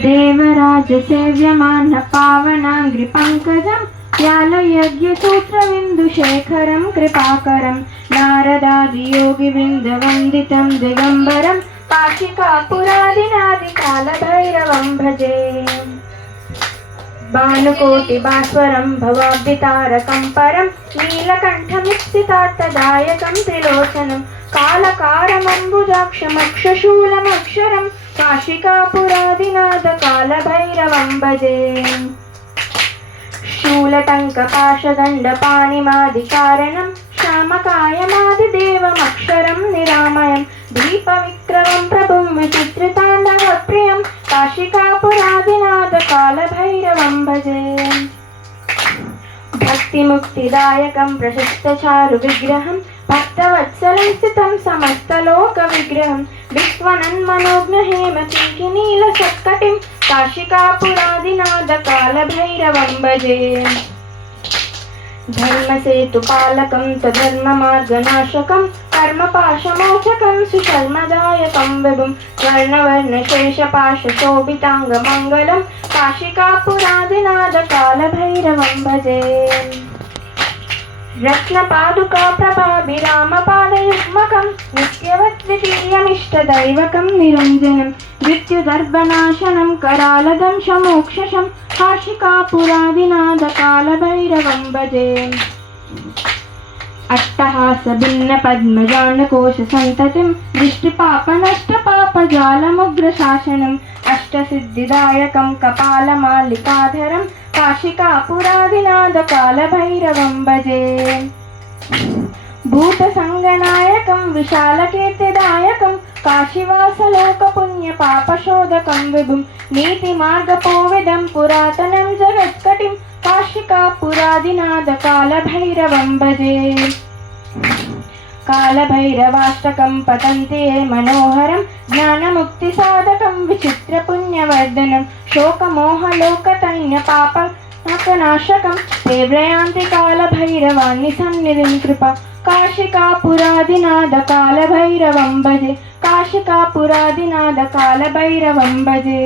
देवराजसेव्यमानः पावनाङ्घ्रिपङ्कजं व्यालयज्ञसूत्रविन्दुशेखरं कृपाकरं नारदादियोगिवृन्दवन्दितं दिगम्बरं काशिकापुरादिनादिकालभैरवं भजे। भानुकोटिभास्वरं भवाब्धितारकं परं नीलकण्ठमिप्सितार्थदायकं त्रिलोचनं कालकारमम्बुजाक्षमक्षशूलमक्षरं काशिकापुरादिनाथकालभैरवं भजे। शूलटङ्कपाशदण्डपाणिमादिकारणं श्यामकायमादिदेवमक्षरं निरामयं दीपविक्रमं प्रभुं विचित्रताण्डवप्रियं काशिकापुरादिनाथकालभैरवं भजे। भक्तिमुक्तिदायकं प्रशस्तचारुविग्रहं भक्तवत्सलं स्थितं समस्तलोकविग्रहं विश्वनन्मनोज्ञहेमकिङ्किनीलसत्कटिं काशिकापुरादिनाथकालभैरवं भजे। धर्मसेतुपालकं तद्धर्ममार्गनाशकं कर्मपाशमोचकं सुशर्मदायकं विभुं वर्णवर्णशेषपाशशोभिताङ्गमङ्गलं काशिकापुरादिनाथकालभैरवं भजे। रत्नपादुकाप्रभाभिरामपादयुग्मकं नित्यवद्वितीयमिष्टदैवकं निरञ्जनं मृत्युदर्भनाशनं करालदंशमोक्षशं काशिकापुरादिनाथकालभैरवं भजे। अट्टहासभिन्नपद्मजाण्डकोशसन्ततिं दृष्टिपापनष्टपापजालमुग्रशासनम् अष्टसिद्धिदायकं कपालमालिकाधरं काशिकापुरादिनाथकालभैरवं भजे। भूतसङ्गनायकं विशालकीर्तिदायकं काशीवासलोकपुण्यपापशोधकं विभुं नीतिमार्गपोविदं पुरातनं जगत्कटिं काशिकापुरादिनाथकालभैरवं भजे। कालभैरवाष्टकं पठन्ति ये मनोहरं ज्ञानमुक्तिसाधकं विचित्रपुण्यवर्धनं शोकमोहलोकतैन्यपापनाशकं तीव्रयान्ति कालभैरवान्निसन्निधिं कृपा काशिकापुरादिनाथकालभैरवं भजे। काशिकापुरादिनाथकालभैरवं भजे।